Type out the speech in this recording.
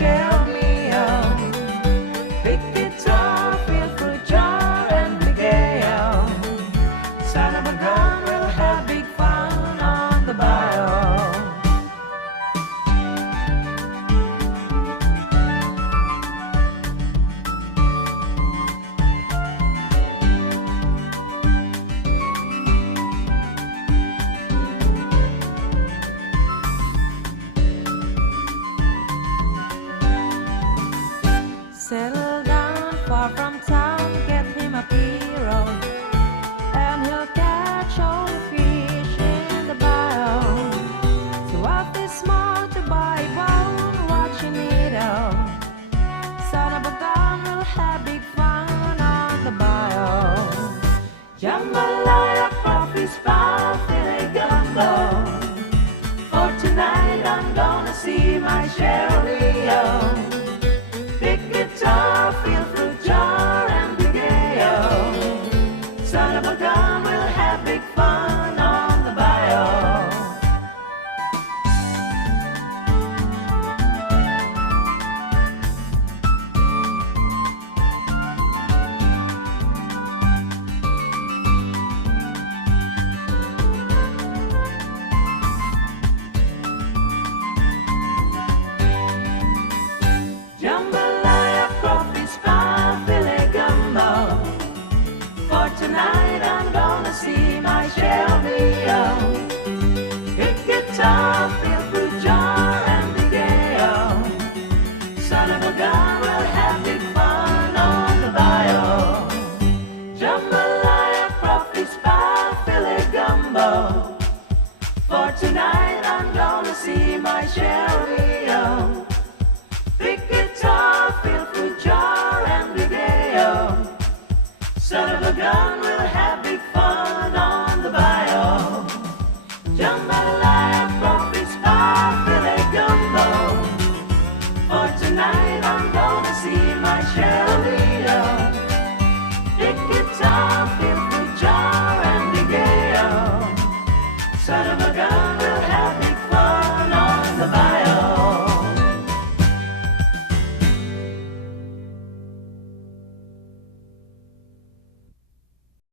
share of me. Big guitar, feel free, jar and big ale. Son of a gun, we'll have big fun on the bio. Settle down far from town, get him a pirogue, and he'll catch all the fish in the bio. So off this small to buy bone, watching it all. Son of a gun, we'll have big fun on the bio. Jambalaya, coffee, spa, filet gumbo. For tonight I'm gonna see my share of Leo. Big guitar, feel fruit jar and big ale. Son of a gun, we'll have big fun on the bio. Jambalaya, coffee, spa, filet gumbo. For tonight I'm gonna see my share of Leo. Big guitar, feel fruit jar and big ale. Son of a gun, we'll have big fun on the bio. Jambalaya, coffee, spa, filet gumbo. For tonight I'm gonna see my share of Leo. Big guitar, feel fruit jar and big ale. Son of a gun, we'll have big fun on the bio. Jambalaya, coffee, spa, filet gumbo. For tonight I'm